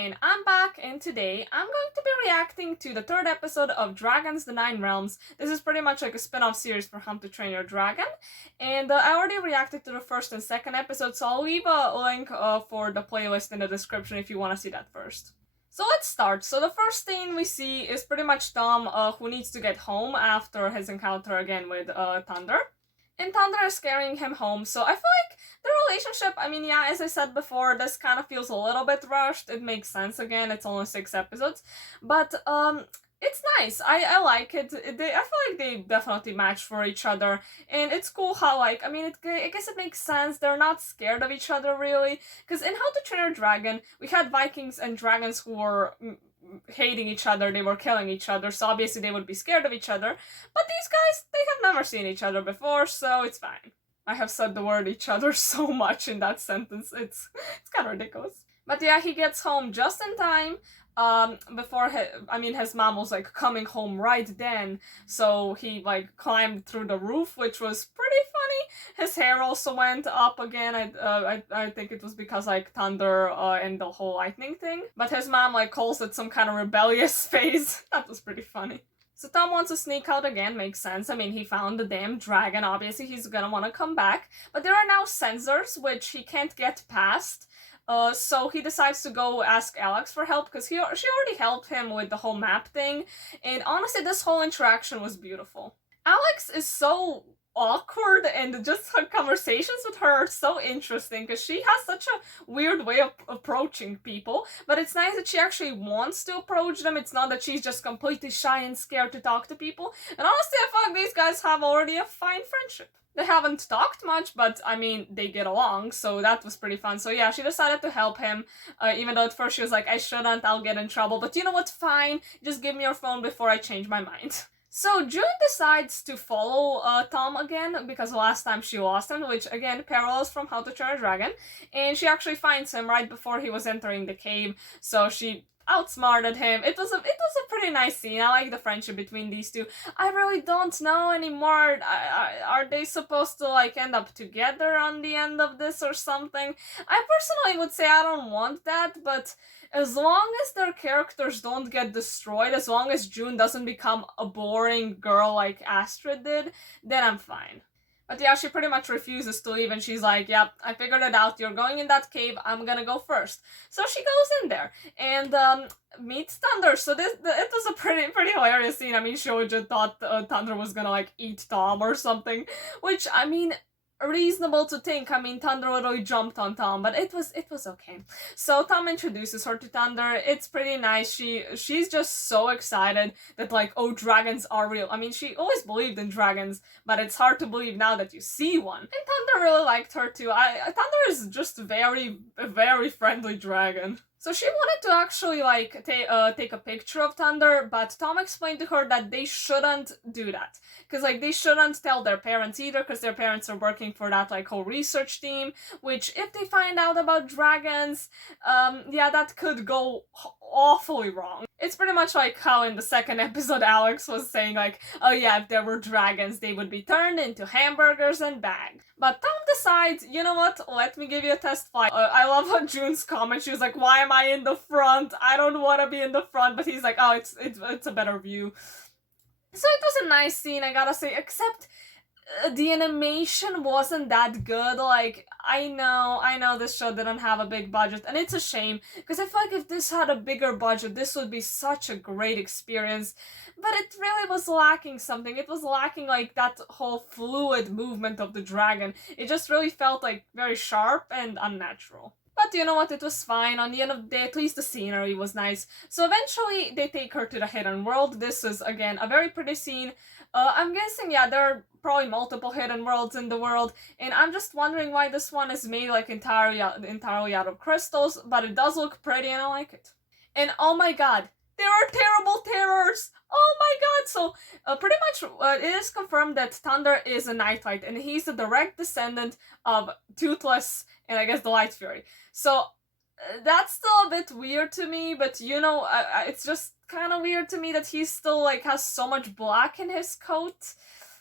and I'm back, and today I'm going to be reacting to the third episode of Dragons: The Nine Realms. This is pretty much like a spin-off series for How to Train Your Dragon, and I already reacted to the first and second episode, so I'll leave a link for the playlist in the description if you want to see that first. So let's start. So the first thing we see is pretty much Tom, who needs to get home after his encounter again with Thunder. And Thunder is carrying him home, so I feel like the relationship, I mean, yeah, as I said before, this kind of feels a little bit rushed. It makes sense again, it's only 6 episodes. But, it's nice. I like it. I feel like they definitely match for each other. And it's cool how, like, I mean, I guess it makes sense. They're not scared of each other, really. Because in How to Train Your Dragon, we had Vikings and dragons who were hating each other, they were killing each other, so obviously they would be scared of each other. But these guys, they have never seen each other before, so it's fine. I have said the word each other so much in that sentence, it's kind of ridiculous. But yeah, he gets home just in time, before his mom was like coming home right then, so he like climbed through the roof, which was pretty funny. His hair also went up again. I think it was because like thunder and the whole lightning thing. But his mom like calls it some kind of rebellious phase. That was pretty funny. So Tom wants to sneak out again, makes sense. I mean, he found the damn dragon, obviously he's gonna want to come back. But there are now sensors, which he can't get past. So he decides to go ask Alex for help, because she already helped him with the whole map thing. And honestly, this whole interaction was beautiful. Alex is so awkward, and just her conversations with her are so interesting because she has such a weird way of approaching people, but it's nice that she actually wants to approach them. It's not that she's just completely shy and scared to talk to people. And honestly, I feel like these guys have already a fine friendship. They haven't talked much, but I mean, they get along, so that was pretty fun. So yeah, she decided to help him, even though at first she was like, I shouldn't, I'll get in trouble, but you know what, fine, just give me your phone before I change my mind. So June decides to follow Tom again, because last time she lost him, which again parallels from How to Train a Dragon, and she actually finds him right before he was entering the cave, so she outsmarted him. It was a pretty nice scene. I like the friendship between these two. I really don't know anymore. Are they supposed to like end up together on the end of this or something? I personally would say I don't want that, but as long as their characters don't get destroyed, as long as June doesn't become a boring girl like Astrid did, then I'm fine. But yeah, she pretty much refuses to leave, and she's like, yep, I figured it out, you're going in that cave, I'm gonna go first. So she goes in there, and meets Thunder. So it was a pretty hilarious scene. I mean, Shoja thought Thunder was gonna like eat Tom or something, which, I mean, reasonable to think. I mean, Thunder literally jumped on Tom, but it was okay. So Tom introduces her to Thunder. It's pretty nice. She's just so excited that like, oh, dragons are real. I mean, she always believed in dragons, but it's hard to believe now that you see one. And Thunder really liked her too. Thunder is just a very friendly dragon. So she wanted to actually like take a picture of Thunder, but Tom explained to her that they shouldn't do that, because like they shouldn't tell their parents either, because their parents are working for that like whole research team, which if they find out about dragons, yeah, that could go awfully wrong. It's pretty much like how in the second episode Alex was saying like, oh yeah, if there were dragons, they would be turned into hamburgers and bagged. But Tom decides, you know what, let me give you a test flight. I love how June's comment, she was like, why am I in the front? I don't want to be in the front, but he's like, oh, it's a better view. So it was a nice scene, I gotta say, except the animation wasn't that good. Like, I know this show didn't have a big budget, and it's a shame, because I feel like if this had a bigger budget, this would be such a great experience, but it really was lacking something. It was lacking, like, that whole fluid movement of the dragon. It just really felt, like, very sharp and unnatural. But you know what, it was fine. On the end of the day, at least the scenery was nice. So eventually, they take her to the hidden world. This is, again, a very pretty scene. I'm guessing, yeah, there are probably multiple hidden worlds in the world, and I'm just wondering why this one is made, like, entirely out of crystals, but it does look pretty, and I like it. And oh my god, there are terrible terrors! Oh my god! So, pretty much, it is confirmed that Thunder is a Night Knight, and he's a direct descendant of Toothless and I guess the Light Fury. So, that's still a bit weird to me, but you know, it's just kind of weird to me that he still, like, has so much black in his coat.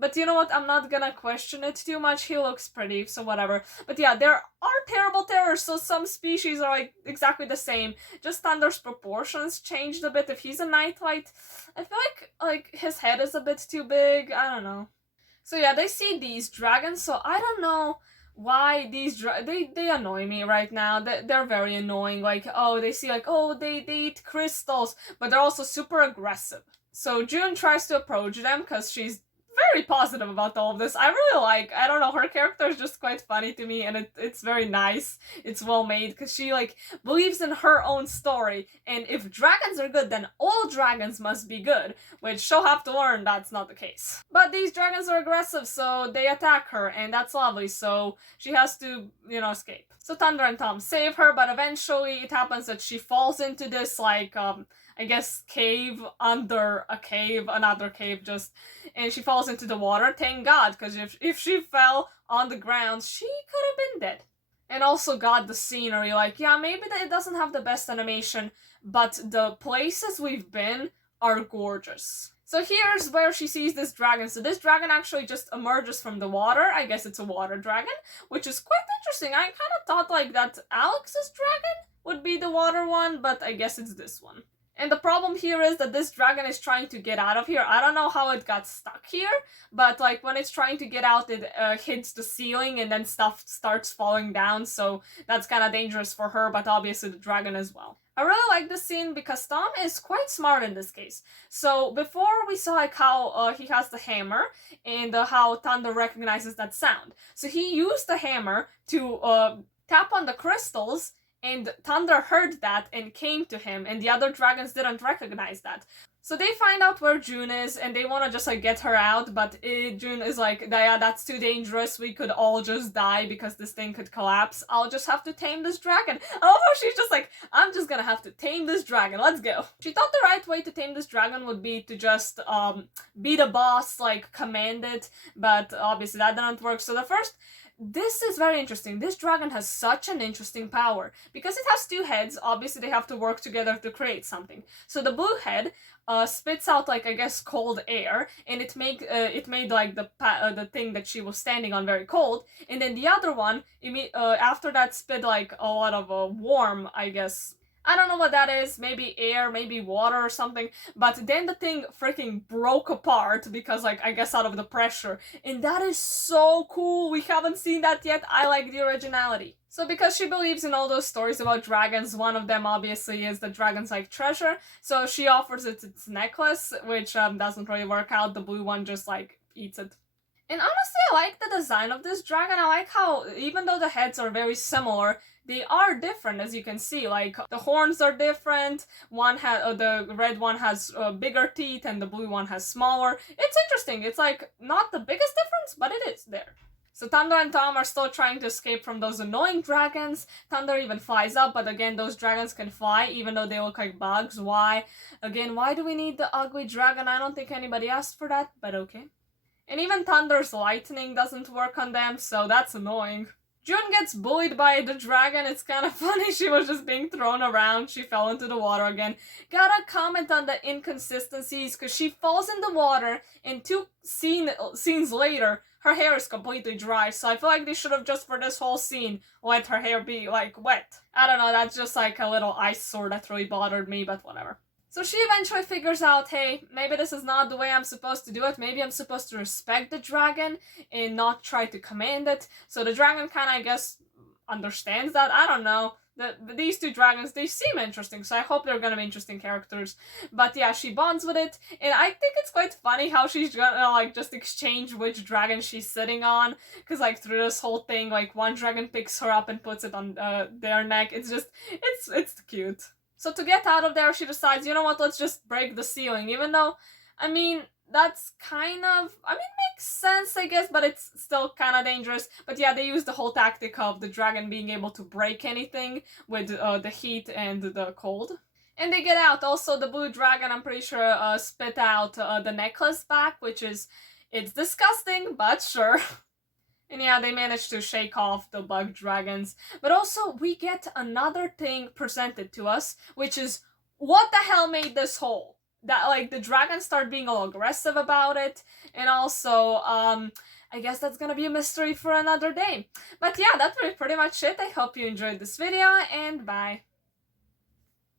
But you know what? I'm not gonna question it too much. He looks pretty, so whatever. But yeah, there are terrible terrors, so some species are like exactly the same. Just Thunder's proportions changed a bit. If he's a nightlight, I feel like his head is a bit too big. I don't know. So yeah, they see these dragons, so I don't know why these they annoy me right now. They're very annoying. Like, oh, they see like, oh, they eat crystals, but they're also super aggressive. So June tries to approach them because she's very positive about all of this. I really like, I don't know, her character is just quite funny to me, and it's very nice. It's well made because she like believes in her own story, and if dragons are good, then all dragons must be good, which she'll have to learn that's not the case. But these dragons are aggressive, so they attack her, and that's lovely, so she has to, escape. So Thunder and Tom save her, but eventually it happens that she falls into this like I guess cave under a cave, another cave just, and she falls into the water. Thank God, because if she fell on the ground, she could have been dead. And also got the scenery, like, yeah, maybe it doesn't have the best animation, but the places we've been are gorgeous. So here's where she sees this dragon. So this dragon actually just emerges from the water. I guess it's a water dragon, which is quite interesting. I kind of thought like that Alex's dragon would be the water one, but I guess it's this one. And the problem here is that this dragon is trying to get out of here. I don't know how it got stuck here, but like when it's trying to get out, it hits the ceiling and then stuff starts falling down, so that's kind of dangerous for her, but obviously the dragon as well. I really like this scene because Tom is quite smart in this case. So before we saw like how he has the hammer and how Thunder recognizes that sound. So he used the hammer to tap on the crystals, and Thunder heard that and came to him, and the other dragons didn't recognize that. So they find out where June is, and they want to just like get her out, but June is like, yeah, that's too dangerous, we could all just die because this thing could collapse. I'll just have to tame this dragon. Oh, she's just like, I'm just gonna have to tame this dragon, let's go. She thought the right way to tame this dragon would be to just be the boss, like command it, but obviously that didn't work. So this is very interesting. This dragon has such an interesting power. Because it has two heads, obviously they have to work together to create something. So the blue head spits out like, I guess, cold air, and it made like the thing that she was standing on very cold, and then the other one, after that spit like a lot of warm, I guess, I don't know what that is, maybe air, maybe water or something, but then the thing freaking broke apart because, like, I guess out of the pressure, and that is so cool. We haven't seen that yet. I like the originality. So because she believes in all those stories about dragons, one of them obviously is the dragon's like treasure, so she offers it its necklace, which doesn't really work out. The blue one just like eats it. And honestly, I like the design of this dragon. I like how, even though the heads are very similar, they are different, as you can see. Like, the horns are different. The red one has bigger teeth, and the blue one has smaller. It's interesting. It's like, not the biggest difference, but it is there. So Thunder and Tom are still trying to escape from those annoying dragons. Thunder even flies up, but again, those dragons can fly, even though they look like bugs. Why? Again, why do we need the ugly dragon? I don't think anybody asked for that, but okay. And even Thunder's lightning doesn't work on them, so that's annoying. June gets bullied by the dragon. It's kind of funny. She was just being thrown around. She fell into the water again. Gotta comment on the inconsistencies, because she falls in the water, and two scenes later, her hair is completely dry. So I feel like they should have just, for this whole scene, let her hair be, like, wet. I don't know, that's just like a little eyesore that really bothered me, but whatever. So she eventually figures out, hey, maybe this is not the way I'm supposed to do it. Maybe I'm supposed to respect the dragon and not try to command it. So the dragon kind of, I guess, understands that. I don't know. These two dragons, they seem interesting, so I hope they're gonna be interesting characters. But yeah, she bonds with it, and I think it's quite funny how she's gonna, like, just exchange which dragon she's sitting on, because, like, through this whole thing, like, one dragon picks her up and puts it on their neck. It's just, it's cute. So to get out of there, she decides, you know what, let's just break the ceiling, even though, I mean, that's kind of, makes sense, I guess, but it's still kind of dangerous. But yeah, they use the whole tactic of the dragon being able to break anything with the heat and the cold. And they get out. Also, the blue dragon, I'm pretty sure, spit out the necklace back, which is, it's disgusting, but sure. And yeah, they managed to shake off the bug dragons. But also, we get another thing presented to us, which is, what the hell made this hole? that like the dragons start being all aggressive about it, and also I guess that's gonna be a mystery for another day. But yeah, that's pretty much it. I hope you enjoyed this video, and bye.